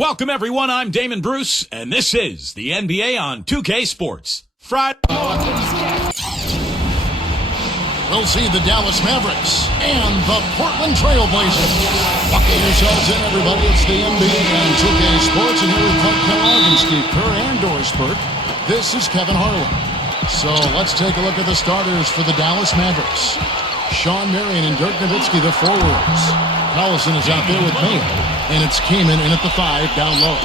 Welcome, everyone. I'm Damon Bruce, and this is the NBA on 2K Sports. Friday. We'll see the Dallas Mavericks and the Portland Trail Blazers. Buckle yourselves in, everybody. It's the NBA on 2K Sports, and here with Clark Kellogg and Steve Kerr and Doris Burke. This is Kevin Harlan. So let's take a look at the starters for the Dallas Mavericks. Sean Marion and Dirk Nowitzki, the forwards. Collison is out there with Mayo, and it's Kaman in at the 5 down low.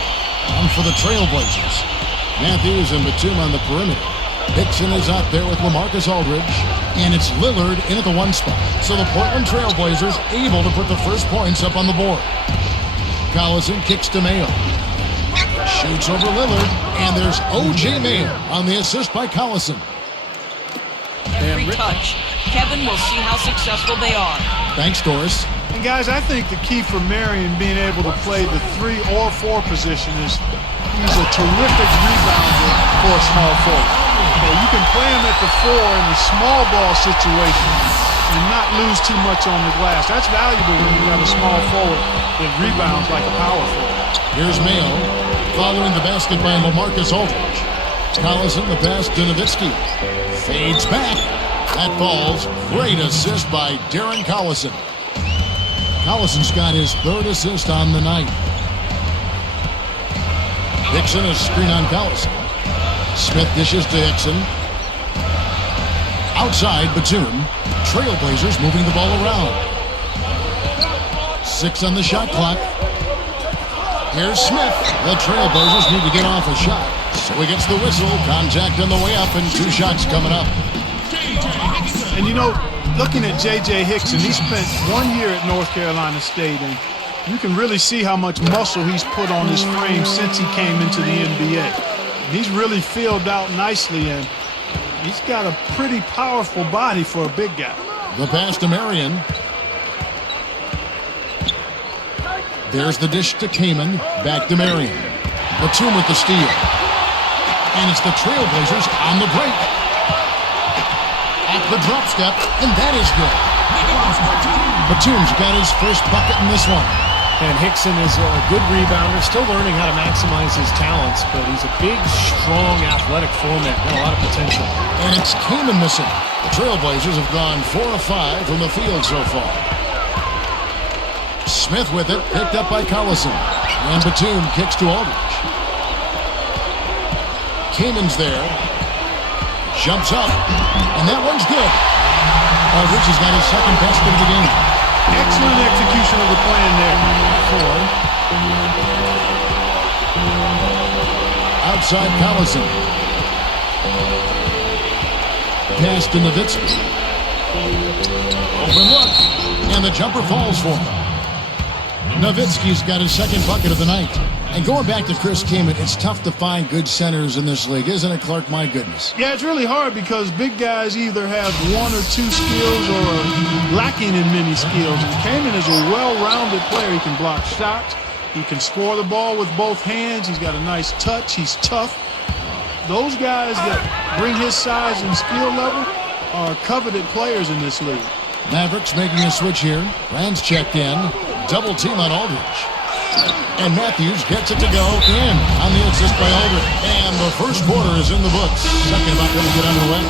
On for the Trailblazers. Matthews and Batum on the perimeter. Hickson is out there with LaMarcus Aldridge, and it's Lillard in at the 1 spot. So the Portland Trailblazers able to put the first points up on the board. Collison kicks to Mayo. Shoots over Lillard, and there's O.J. Mayo on the assist by Collison. Every touch. Kevin will see how successful they are. Thanks, Doris. And guys, I think the key for Marion being able to play the 3 or 4 position is he's a terrific rebounder for a small forward. So you can play him at the 4 in the small ball situation and not lose too much on the glass. That's valuable when you have a small forward that rebounds like a power forward. Here's Mayo following the basket by LaMarcus Aldridge. Collison the pass to Nowitzki. Fades back. That falls. Great assist by Darren Collison. Collison's got his 3rd assist on the night. Hickson, a screen on Collison. Smith dishes to Hickson. Outside, Batum. Trailblazers moving the ball around. 6 on the shot clock. Here's Smith. The Trailblazers need to get off a shot. So he gets the whistle. Contact on the way up, and 2 shots coming up. And you know, looking at J.J. Hickson, he spent 1 year at North Carolina State, and you can really see how much muscle he's put on his frame since he came into the NBA. He's really filled out nicely, and he's got a pretty powerful body for a big guy. The pass to Marion. There's the dish to Kaman. Back to Marion. Batum with the steal. And it's the Trailblazers on the break. At the drop step, and that is good. Batum's got his first bucket in this one. And Hickson is a good rebounder, still learning how to maximize his talents, but he's a big, strong, athletic format, got a lot of potential. And it's Kaman missing. The Trailblazers have gone 4 of 5 from the field so far. Smith with it, picked up by Collison. And Batum kicks to Aldridge. Kaman's there. Jumps up, and that one's good. Aldridge has got his 2nd basket of the game. Excellent execution of the plan there. 4. Outside Collison. Pass to Nowitzki. Open look, and the jumper falls for him. Nowitzki's got his 2nd bucket of the night. And going back to Chris Kaman, it's tough to find good centers in this league, isn't it, Clark? My goodness. Yeah, it's really hard because big guys either have 1 or 2 skills or are lacking in many skills. And Kaman is a well-rounded player. He can block shots. He can score the ball with both hands. He's got a nice touch. He's tough. Those guys that bring his size and skill level are coveted players in this league. Mavericks making a switch here. Rand's checked in. Double team on Aldridge. And Matthews gets it to go in on the assist by Aldridge. And the first quarter is in the books. Second about to get underway.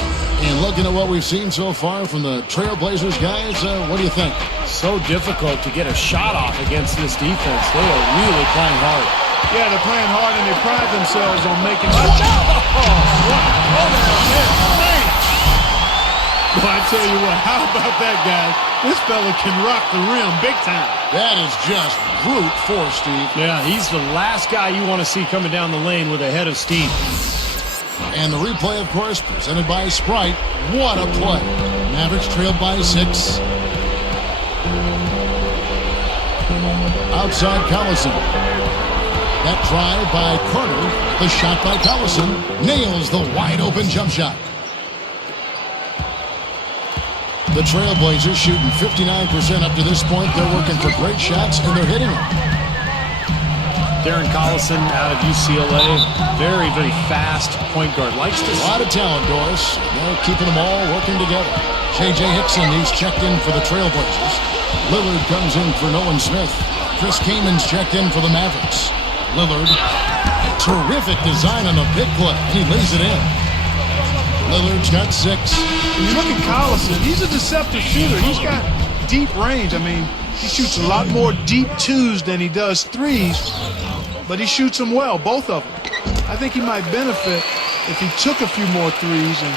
And looking at what we've seen so far from the Trailblazers, guys, what do you think? So difficult to get a shot off against this defense. They are really playing hard. Yeah, they're playing hard, and they pride themselves on making Well, I tell you what, how about that, guys? This fella can rock the rim big time. That is just brute force, Steve. Yeah, he's the last guy you want to see coming down the lane with a head of steam. And the replay, of course, presented by Sprite. What a play. Mavericks trailed by 6. Outside Collison. That drive by Carter. The shot by Collison. Nails the wide-open jump shot. The Trailblazers shooting 59% up to this point. They're working for great shots, and they're hitting them. Darren Collison out of UCLA. Very, very fast point guard. Likes to... A lot of talent, Doris. They're keeping them all working together. J.J. Hickson, he's checked in for the Trailblazers. Lillard comes in for Nolan Smith. Chris Kaman's checked in for the Mavericks. Lillard. Terrific design on the big play, and he lays it in. Lillard's got 6. When you look at Collison, he's a deceptive shooter. He's got deep range. I mean, he shoots a lot more deep 2s than he does 3s, but he shoots them well, both of them. I think he might benefit if he took a few more 3s and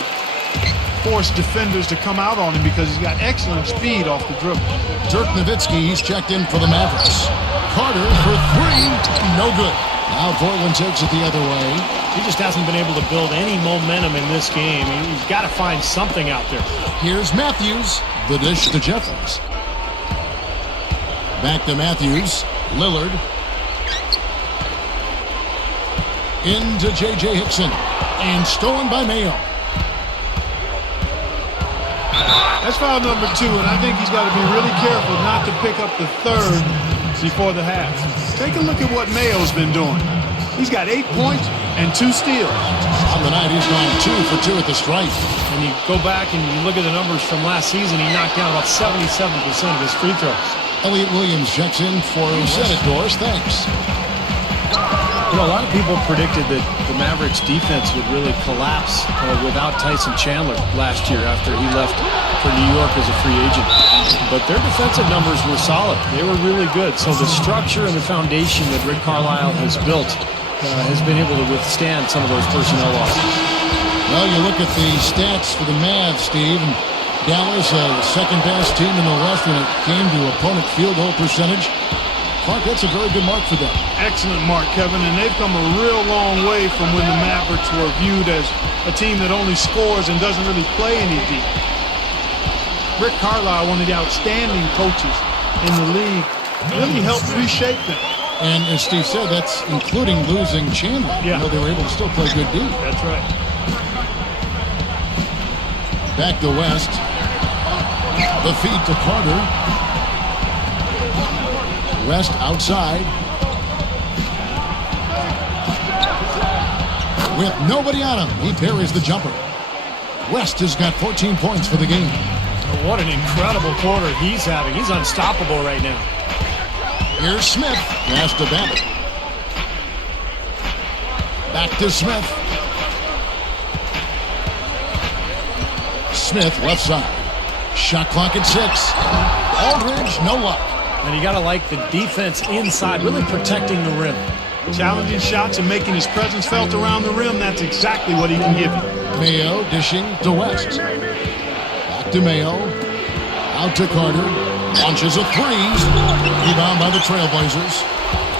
forced defenders to come out on him because he's got excellent speed off the dribble. Dirk Nowitzki, he's checked in for the Mavericks. Carter for 3, no good. Now Portland takes it the other way. He just hasn't been able to build any momentum in this game. He's got to find something out there. Here's Matthews. The dish to Jeffries. Back to Matthews. Lillard. Into J.J. Hickson. And stolen by Mayo. That's foul number 2, and I think he's got to be really careful not to pick up the 3rd before the half. Take a look at what Mayo's been doing. He's got 8 points and 2 steals. On the night, he's gone 2 for 2 at the stripe. And you go back and you look at the numbers from last season, he knocked down about 77% of his free throws. Elliot Williams checks in for Set It, Doris. Thanks. You know, a lot of people predicted that the Mavericks defense would really collapse without Tyson Chandler last year after he left for New York as a free agent. But their defensive numbers were solid. They were really good. So the structure and the foundation that Rick Carlisle has built has been able to withstand some of those personnel losses. Well, you look at the stats for the Mavs, Steve, and Dallas, second-best team in the West when it came to opponent field goal percentage. Mark, that's a very good mark for them. Excellent mark, Kevin, and they've come a real long way from when the Mavericks were viewed as a team that only scores and doesn't really play any deep. Rick Carlisle, one of the outstanding coaches in the league, really helped reshape them. And as Steve said, that's including losing Chandler. Yeah. You know, they were able to still play good D. That's right. Back to West. The feed to Carter. West outside. With nobody on him, he parries the jumper. West has got 14 points for the game. What an incredible quarter he's having. He's unstoppable right now. Here's Smith. Pass to Babbitt. Back to Smith. Smith left side. Shot clock at 6. Aldridge, no luck. And you got to like the defense inside, really protecting the rim. Challenging shots and making his presence felt around the rim, that's exactly what he can give you. Mayo dishing to West. Back to Mayo. Out to Carter. Launches a 3. Rebound by the Trailblazers.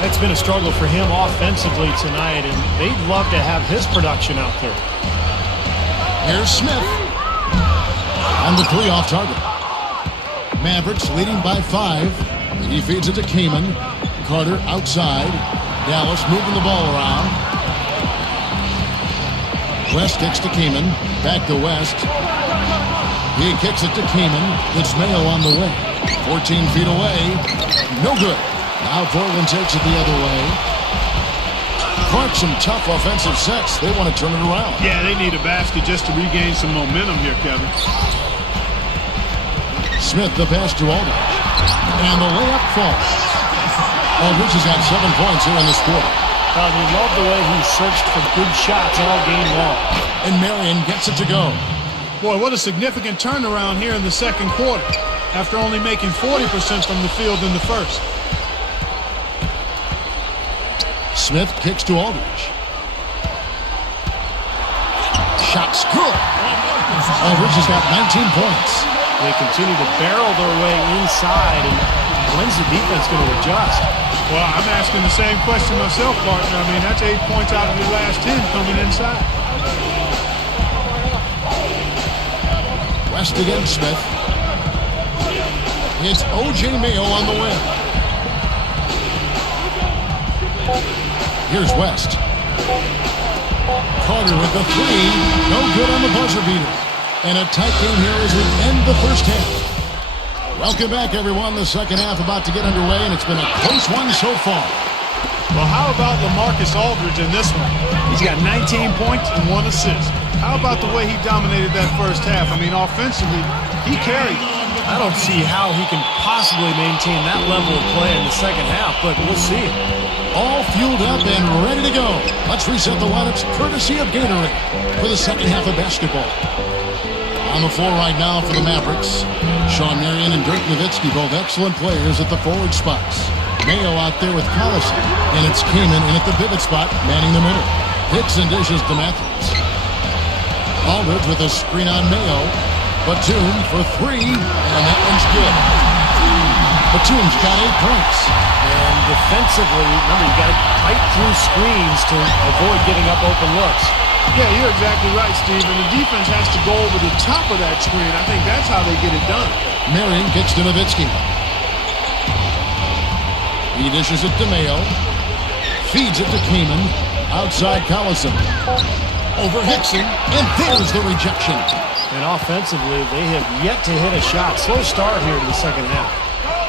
It's been a struggle for him offensively tonight, and they'd love to have his production out there. Here's Smith. And the 3 off target. Mavericks leading by 5. He feeds it to Kaman. Carter outside. Dallas moving the ball around. West kicks to Kaman. Back to West. He kicks it to Kaman. It's Mayo on the way. 14 feet away. No good. Now Portland takes it the other way. Clark, some tough offensive sets. They want to turn it around. Yeah, they need a basket just to regain some momentum here, Kevin. Smith the pass to Aldridge. And the layup falls. Aldridge has got 7 points here in this quarter. You love the way he searched for good shots all game long. And Marion gets it to go. Boy, what a significant turnaround here in the second quarter after only making 40% from the field in the first. Smith kicks to Aldridge. Shot's good. Aldridge has got 19 points. They continue to barrel their way inside, and when's the defense going to adjust? Well, I'm asking the same question myself, partner. I mean, that's 8 points out of the last 10 coming inside. West against Smith. It's O.J. Mayo on the win. Here's West. Carter with the 3. No good on the buzzer beater. And a tight game here as we end the first half. Welcome back, everyone. The second half about to get underway, and it's been a close one so far. Well, how about LaMarcus Aldridge in this one? He's got 19 points and 1 assist. How about the way he dominated that first half? I mean, offensively, he carried. I don't see how he can possibly maintain that level of play in the second half, but we'll see. all fueled up and ready to go. Let's reset the lineups courtesy of Gatorade for the second half of basketball. On the floor right now for the Mavericks, Sean Marion and Dirk Nowitzki, both excellent players at the forward spots. Mayo out there with Collison, and it's Kaman in at the pivot spot, manning the middle. Hickson dishes to Matthews. Aldridge with a screen on Mayo. Batum for three, and that one's good. Batum's got 8 points. And defensively, remember, you got to fight through screens to avoid getting up open looks. Yeah, you're exactly right, Steve. And the defense has to go over the top of that screen. I think that's how they get it done. Marion kicks to Nowitzki. He dishes it to Mayo. Feeds it to Kaman. Outside Collison. Over Hickson. And there's the rejection. And offensively, they have yet to hit a shot. Slow start here in the second half.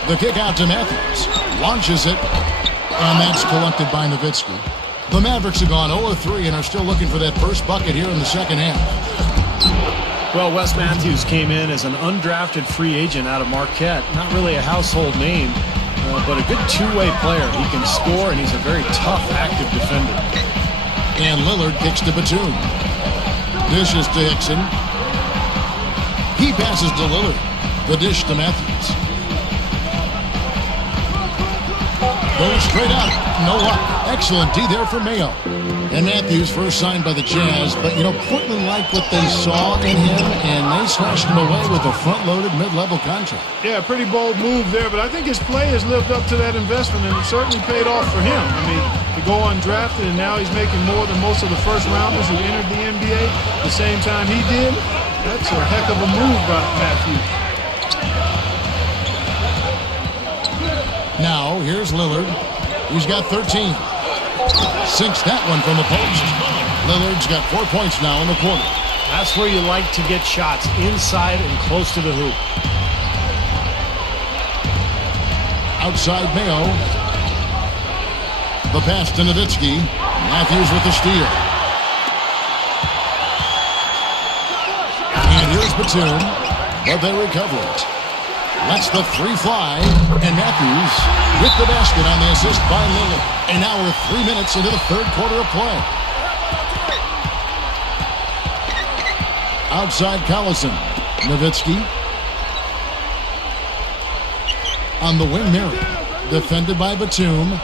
The kick out to Matthews. Launches it. And that's collected by Nowitzki. The Mavericks have gone 0-3 and are still looking for that first bucket here in the second half. Well, Wes Matthews came in as an undrafted free agent out of Marquette. Not really a household name, but a good two-way player. He can score, and he's a very tough, active defender. And Lillard kicks to Batum. Dishes to Hickson. He passes to Lillard. The dish to Matthews. Goes straight up. No luck. Excellent D there for Mayo. And Matthews first signed by the Jazz, but Portland liked what they saw in him, and they slashed him away with a front-loaded mid-level contract. Yeah, pretty bold move there, but I think his play has lived up to that investment, and it certainly paid off for him. I mean, to go undrafted, and now he's making more than most of the first-rounders who entered the NBA the same time he did. That's a heck of a move by Matthews. Now, here's Lillard. He's got 13. Sinks that one from the post. Lillard's got 4 points now in the quarter. That's where you like to get shots, inside and close to the hoop. Outside Mayo. The pass to Nowitzki. Matthews with the steal. And here's Batum, but they recover it. Lets the three fly, and Matthews with the basket on the assist by Lillard. And now we're 3 minutes into the third quarter of play. Outside Collison. Nowitzki. On the wing, Marion. Defended by Batum.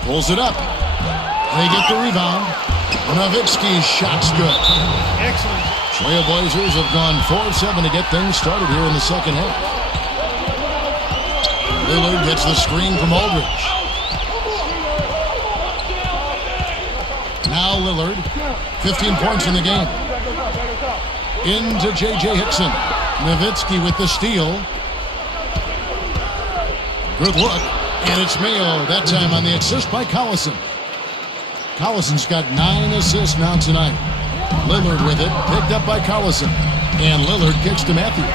Pulls it up. They get the rebound. Nowitzki's shot's good. Excellent. Trailblazers have gone 4-7 to get things started here in the second half. Lillard gets the screen from Aldridge. Now Lillard, 15 points in the game. Into J.J. Hickson. Nowitzki with the steal. Good look. And it's Mayo, that time on the assist by Collison. Collison's got 9 assists now tonight. Lillard with it, picked up by Collison. And Lillard kicks to Matthews.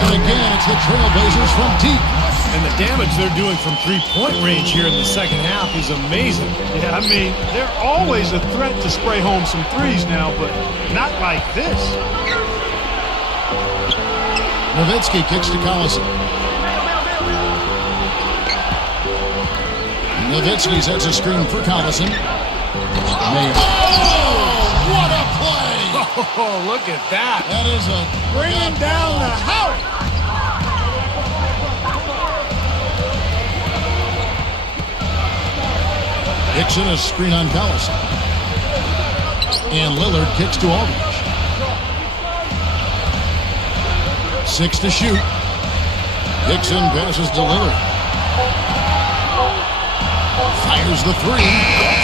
And again, it's the Trailblazers from deep. And the damage they're doing from three-point range here in the second half is amazing. Yeah, I mean, they're always a threat to spray home some threes now, but not like this. Nowitzki kicks to Collison. Nowitzki sets a screen for Collison. Mayo. Oh, what a play! Oh, look at that. That is a Bringing down the house. Hickson, a screen on Collison. And Lillard kicks to Aldridge. 6 to shoot. Hickson passes to Lillard. Fires the three.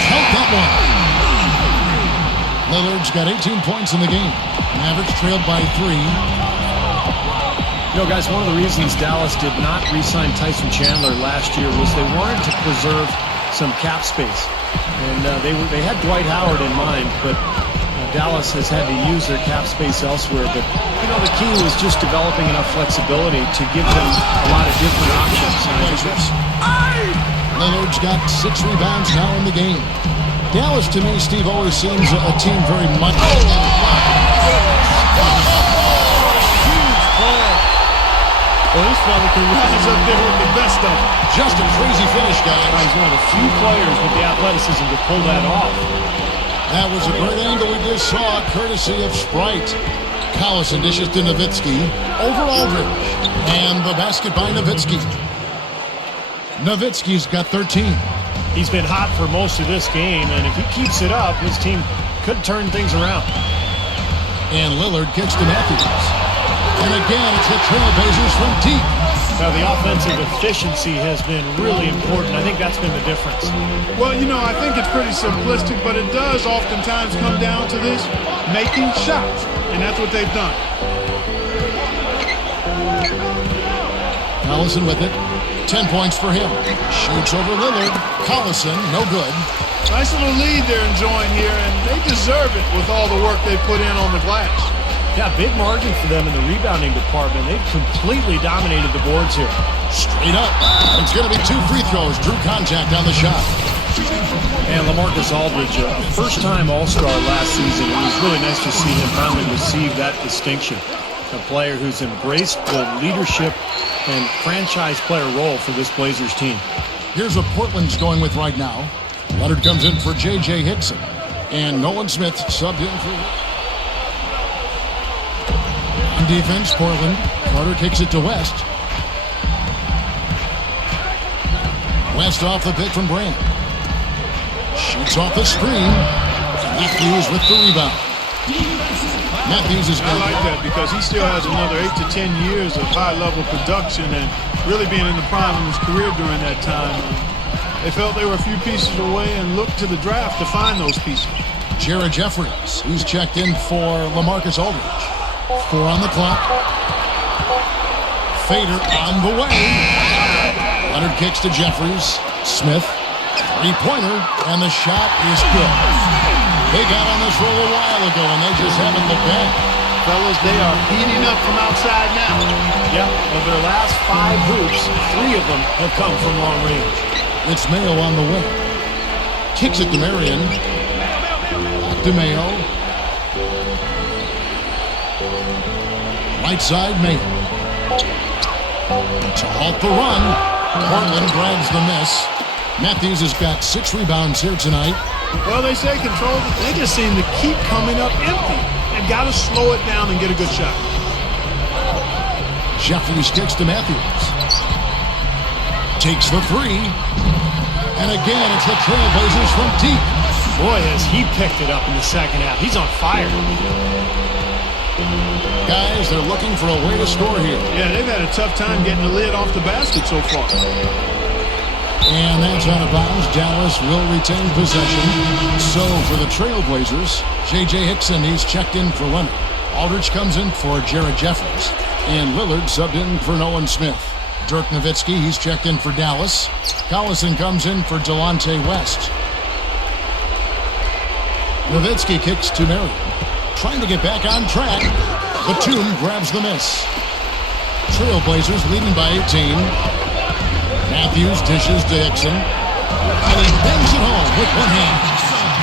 Count that one. Lillard's got 18 points in the game. Mavericks trailed by 3. Guys, one of the reasons Dallas did not re-sign Tyson Chandler last year was they wanted to preserve some cap space. And they had Dwight Howard in mind, but Dallas has had to use their cap space elsewhere. But, the key was just developing enough flexibility to give them a lot of different options. And I think that's... Lillard's got 6 rebounds now in the game. Dallas, to me, Steve, always seems a team very much... Well, this fella can rise up there with the best of them. Just a crazy finish, guys. He's one of the few players with the athleticism to pull that off. That was a great angle we just saw, courtesy of Sprite. Collison dishes to Nowitzki. Over Aldridge. And the basket by Nowitzki. Nowitzki's got 13. He's been hot for most of this game, and if he keeps it up, his team could turn things around. And Lillard kicks to Matthews. And again, it's the Trailblazers from deep. Now, the offensive efficiency has been really important. I think that's been the difference. Well, you know, I think it's pretty simplistic, but it does oftentimes come down to this, making shots. And that's what they've done. Collison with it. 10 points for him. Shoots over Lillard. Collison, no good. Nice little lead they're enjoying here, and they deserve it with all the work they put in on the glass. Yeah, big margin for them in the rebounding department. They've completely dominated the boards here. Straight up. It's going to be 2 free throws. Drew contact on the shot. And LaMarcus Aldridge, a first-time All-Star last season. It was really nice to see him finally receive that distinction. A player who's embraced the leadership and franchise player role for this Blazers team. Here's what Portland's going with right now. Leonard comes in for J.J. Hickson. And Nolan Smith subbed in for... On defense, Portland. Carter kicks it to West. West off the pick from Brand. Shoots off the screen. Matthews with the rebound. Matthews is I like that because he still has another 8 to 10 years of high-level production and really being in the prime of his career during that time. They felt they were a few pieces away and looked to the draft to find those pieces. Jared Jeffries, who's checked in for LaMarcus Aldridge. 4 on the clock. Fader on the way. Leonard kicks to Jeffries. Smith, 3-pointer, and the shot is good. They got on this roll a while ago, and they just haven't looked back. Fellas, they are heating up from outside now. Yeah, of their last 5 hoops, 3 of them have come from long range. It's Mayo on the way. Kicks it to Marion. Back to Mayo. Right side, Mayo. To halt the run. Portland grabs the miss. Matthews has got 6 rebounds here tonight. Well, they say control, but they just seem to keep coming up empty. They've got to slow it down and get a good shot. Jeffries kicks to Matthews. Takes the 3. And again, it's the Trailblazers from deep. Boy, has he picked it up in the second half. He's on fire. Guys, they're looking for a way to score here. Yeah, they've had a tough time getting the lid off the basket so far. And that's out of bounds. Dallas will retain possession. So for the Trailblazers, J.J. Hickson, he's checked in for Leonard. Aldridge comes in for Jared Jeffries. And Lillard subbed in for Nolan Smith. Dirk Nowitzki, he's checked in for Dallas. Collison comes in for Delonte West. Nowitzki kicks to Marion. Trying to get back on track. Batum grabs the miss. Trailblazers leading by 18. Matthews dishes to Hickson. And he bangs it home with one hand.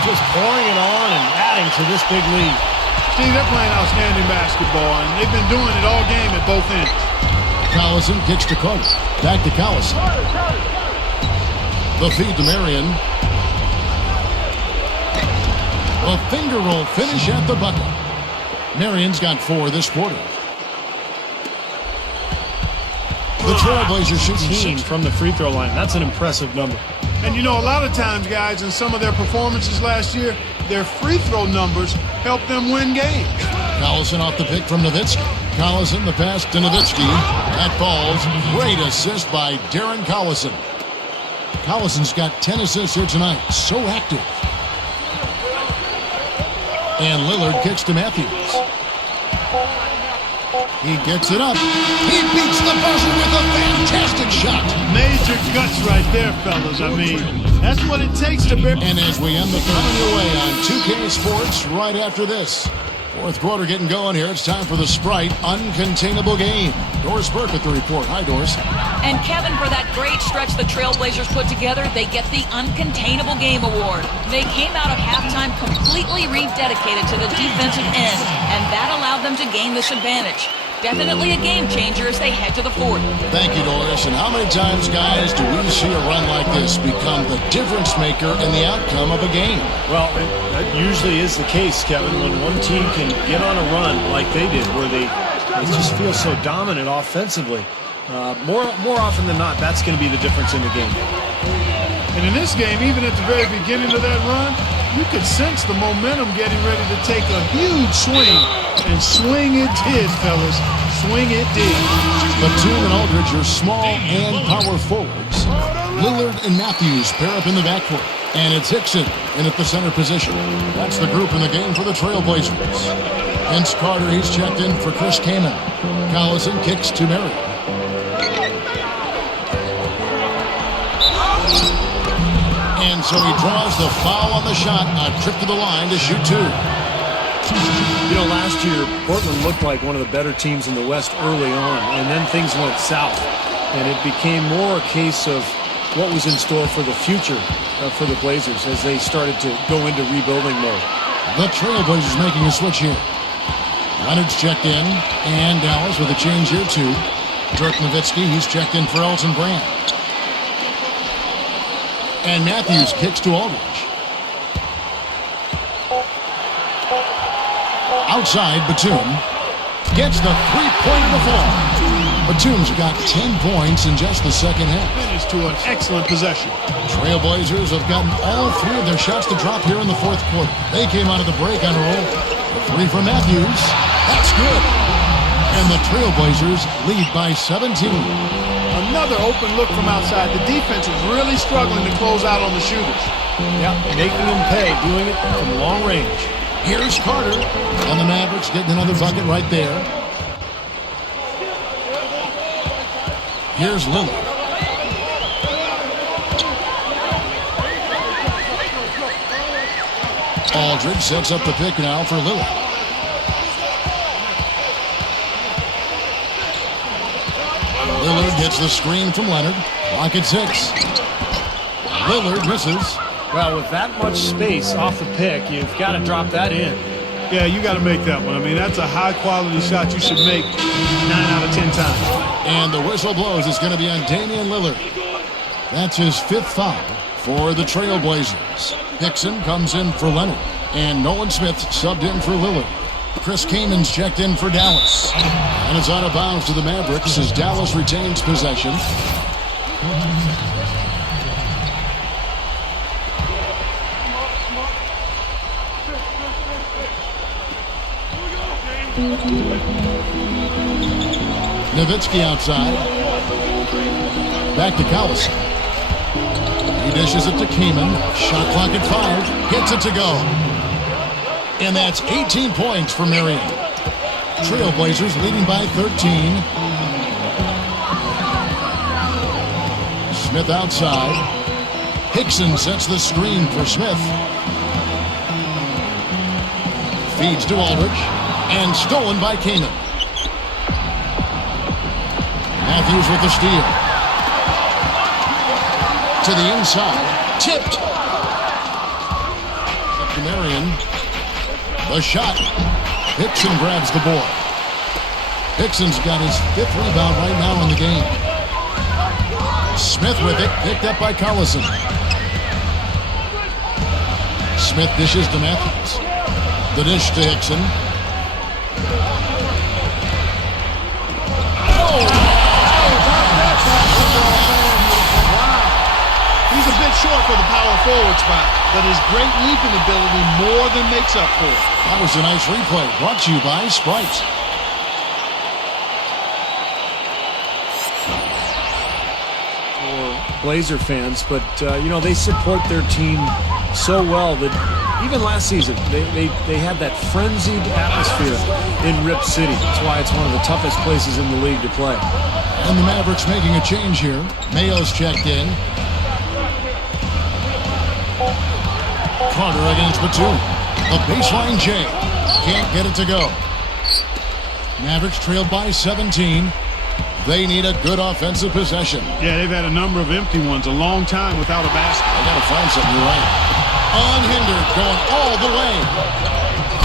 Just pouring it on and adding to this big lead. Steve, they're playing outstanding basketball, and they've been doing it all game at both ends. Collison kicks to Carter. Back to Collison. The feed to Marion. A finger roll finish at the bucket. Marion's got 4 this quarter. The Trailblazers shooting 6 from the free throw line. That's an impressive number. And you know, a lot of times, guys, in some of their performances last year, their free throw numbers helped them win games. Collison off the pick from Nowitzki. Collison, the pass to Nowitzki. That falls. Great assist by Darren Collison. Collison's got 10 assists here tonight. So active. And Lillard kicks to Matthews. He gets it up. He beats the buzzer with a fantastic shot. Major guts right there, fellas. I mean, that's what it takes to bear. And as we end the third underway on 2K Sports right after this. Fourth quarter getting going here. It's time for the Sprite Uncontainable Game. Doris Burke with the report. Hi, Doris. And Kevin, for that great stretch the Trailblazers put together, they get the Uncontainable Game Award. They came out of halftime completely rededicated to the defensive end, and that allowed them to gain this advantage. Definitely a game changer as they head to the fourth. Thank you, Doris. And how many times, guys, do we see a run like this become the difference maker in the outcome of a game? Well, that usually is the case, Kevin, when one team can get on a run like they did, where they just feel so dominant offensively. More often than not, that's going to be the difference in the game. And in this game, even at the very beginning of that run, you could sense the momentum getting ready to take a huge swing. And swing it did, fellas. Swing it did. Batum and Aldridge are small and power forwards. Lillard and Matthews pair up in the backcourt. And it's Hickson in at the center position. That's the group in the game for the Trailblazers. Vince Carter, he's checked in for Chris Kaman. Collison kicks to Murray. And so he draws the foul on the shot. A trip to the line to shoot two. You know, last year, Portland looked like one of the better teams in the West early on, and then things went south. And it became more a case of what was in store for the future for the Blazers as they started to go into rebuilding mode. The Trailblazers making a switch here. Leonard's checked in, and Dallas with a change here too. Dirk Nowitzki, he's checked in for Elton Brand. And Matthews kicks to Aldridge. Outside, Batum gets the three-point to fall. Batum's got 10 points in just the second half. Finish to an excellent possession. Trailblazers have gotten all three of their shots to drop here in the fourth quarter. They came out of the break on a roll. A three from Matthews. That's good. And the Trailblazers lead by 17. Another open look from outside. The defense is really struggling to close out on the shooters. Yeah, making them pay, doing it from long range. Here's Carter. And the Mavericks getting another bucket right there. Here's Lillard. Aldridge sets up the pick now for Lillard. Lillard gets the screen from Leonard. Clock at 6. Lillard misses. Well, with that much space off the pick, you've got to drop that in. Yeah, you got to make that one. I mean, that's a high-quality shot you should make 9 out of 10 times. And the whistle blows. It's going to be on Damian Lillard. That's his 5th foul for the Trailblazers. Hickson comes in for Leonard. And Nolan Smith subbed in for Lillard. Chris Kaman's checked in for Dallas. And it's out of bounds to the Mavericks as Dallas retains possession. Nowitzki outside. Back to Collison. He dishes it to Kaman. Shot clock at 5. Gets it to go. And that's 18 points for Marion. Trailblazers leading by 13. Smith outside. Hickson sets the screen for Smith. Feeds to Aldridge. And stolen by Kaman. Matthews with the steal. To the inside. Tipped. Up to Marion. The shot. Hickson grabs the board. Hickson's got his 5th rebound right now in the game. Smith with it. Picked up by Collison. Smith dishes to Matthews. The dish to Hickson. He's a bit short for the power forward spot, but his great leaping ability more than makes up for it. That was a nice replay, brought to you by Sprite. For Blazer fans, but you know, they support their team so well that even last season they had that frenzied atmosphere in Rip City. That's why it's one of the toughest places in the league to play. And the Mavericks making a change here. Mayo's checked in. Carter against Batum. A baseline J. Can't get it to go. Mavericks trailed by 17. They need a good offensive possession. Yeah, they've had a number of empty ones, a long time without a basket. I got to find something, you're right. Unhindered, going all the way.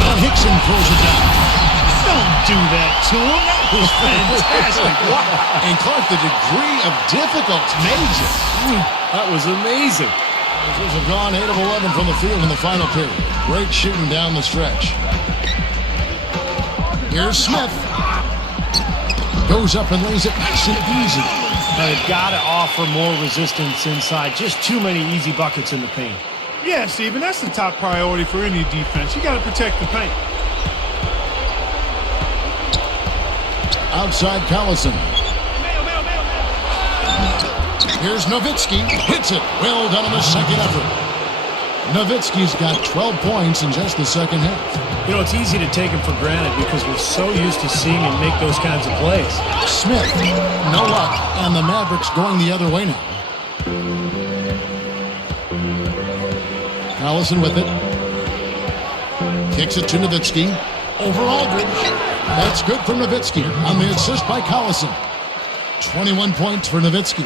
And Hickson throws it down. Don't do that to him. That was fantastic. Wow. And Clark, the degree of difficulty. Major. That was amazing. Blazers have gone 8 of 11 from the field in the final period. Great shooting down the stretch. Here's Smith. Goes up and lays it nice and easy. They've got to offer more resistance inside. Just too many easy buckets in the paint. Yeah, Steven, that's the top priority for any defense. You got to protect the paint. Outside Collison. Here's Nowitzki. Hits it. Well done in the second effort. Nowitzki's got 12 points in just the second half. You know, it's easy to take him for granted because we're so used to seeing him make those kinds of plays. Smith, no luck, and the Mavericks going the other way now. Collison with it. Kicks it to Nowitzki. Over Aldridge. That's good for Nowitzki on the assist by Collison. 21 points for Nowitzki.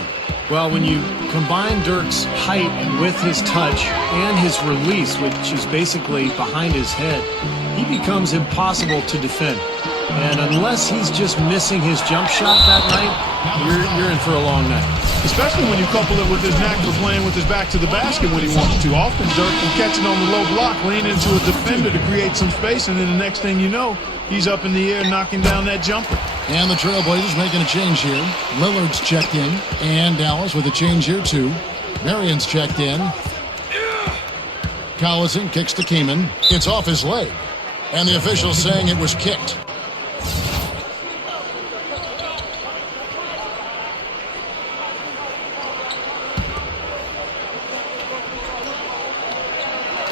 Well, when you combine Dirk's height with his touch and his release, which is basically behind his head, he becomes impossible to defend. And unless he's just missing his jump shot that night, you're in for a long night. Especially when you couple it with his knack for playing with his back to the basket when he wants to. Often Dirk can catch it on the low block, lean into a defender to create some space, and then the next thing you know, he's up in the air knocking down that jumper. And the Trailblazers making a change here. Lillard's checked in, and Dallas with a change here too. Marion's checked in. Collison kicks to Keeman. It's off his leg, and the official saying it was kicked.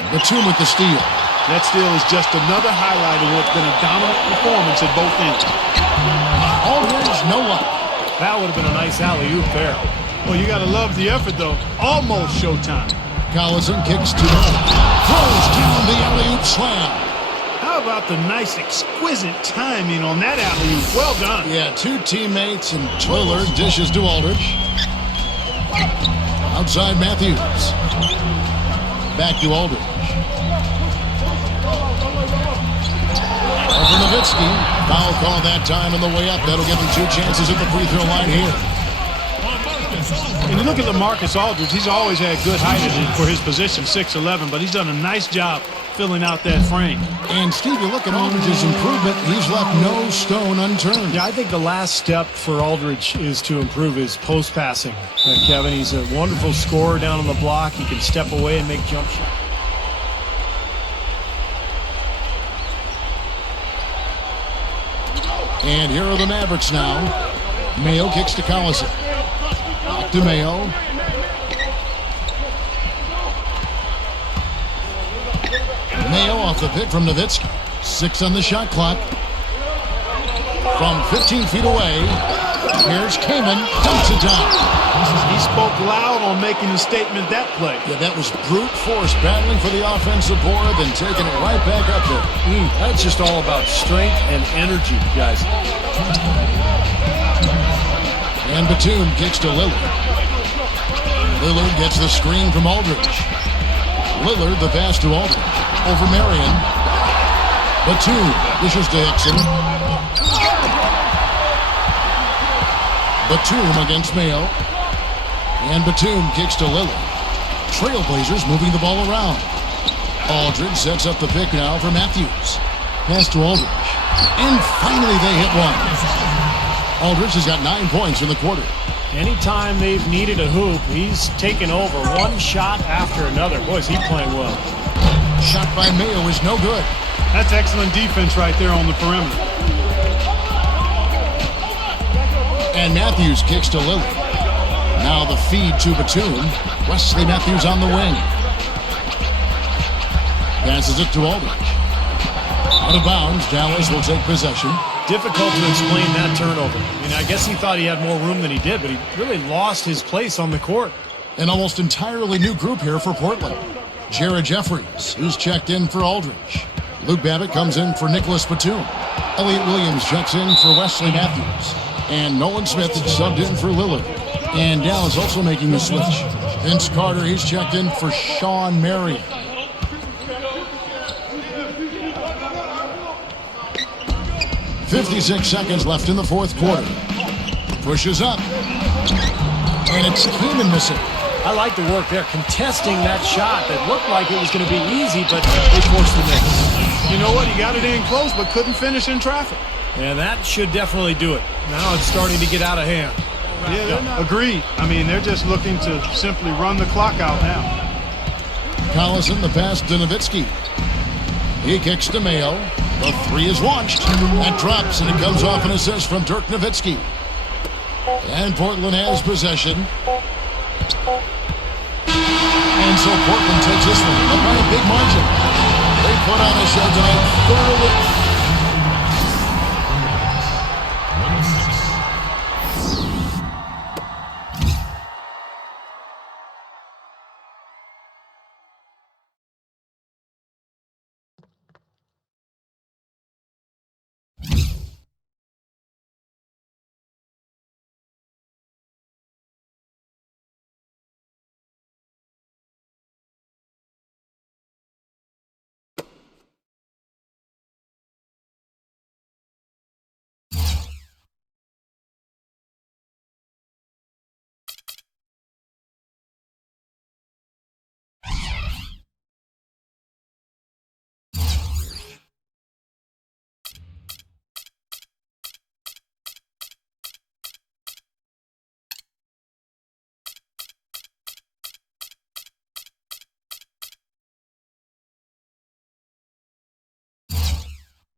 Batum with the steal. That steal is just another highlight of what's been a dominant performance at both ends. Aldridge, no luck. That would have been a nice alley-oop there. Well, you got to love the effort, though. Almost showtime. Collison kicks to Miller. Throws down the alley-oop slam. How about the nice, exquisite timing on that alley-oop? Well done. Yeah, two teammates, and Lillard dishes to Aldridge. Outside Matthews. Back to Aldridge. Over Nowitzki. Foul call that time on the way up. That'll give him 2 chances at the free throw line here. And you look at LaMarcus Aldridge, he's always had good height for his position, 6'11", but he's done a nice job filling out that frame. And Steve, you look at Aldridge's improvement, he's left no stone unturned. Yeah, I think the last step for Aldridge is to improve his post passing. Kevin, he's a wonderful scorer down on the block. He can step away and make jump shots. And here are the Mavericks now. Mayo kicks to Collison. Back to Mayo. Mayo off the pick from Nowitzki. 6 on the shot clock. From 15 feet away, here's Kaman. Dumps it down. He spoke loud on making a statement that play. Yeah, that was brute force battling for the offensive board, then taking it right back up there. That's just all about strength and energy, guys. And Batum kicks to Lillard. Lillard gets the screen from Aldridge. Lillard the pass to Aldridge. Over Marion. Batum dishes to Hickson. Batum against Mayo. And Batum kicks to Lillard. Trailblazers moving the ball around. Aldridge sets up the pick now for Matthews. Pass to Aldridge. And finally they hit one. Aldridge has got 9 points in the quarter. Anytime they've needed a hoop, he's taken over one shot after another. Boy, is he playing well. Shot by Mayo is no good. That's excellent defense right there on the perimeter. And Matthews kicks to Lillard. Now the feed to Batum. Wesley Matthews on the wing. Passes it to Aldridge. Out of bounds, Dallas will take possession. Difficult to explain that turnover. I mean, I guess he thought he had more room than he did, but he really lost his place on the court. An almost entirely new group here for Portland. Jared Jeffries, who's checked in for Aldridge. Luke Babbitt comes in for Nicholas Batum. Elliott Williams checks in for Wesley Matthews. And Nolan Smith is subbed in for Lillard. And Dallas also making the switch. Vince Carter, he's checked in for Sean Marion. 56 seconds left in the fourth quarter. Pushes up. And it's Kamen missing. I like the work there, contesting that shot that looked like it was going to be easy, but they forced the miss. You know what? He got it in close, but couldn't finish in traffic. And that should definitely do it. Now it's starting to get out of hand. Yeah, they're not. Agreed. I mean, they're just looking to simply run the clock out now. Collison, the pass to Nowitzki. He kicks to Mayo. The three is launched. That drops, and it comes off an assist from Dirk Nowitzki. And Portland has possession. And so Portland takes this one up by a big margin. They put on a show tonight, thoroughly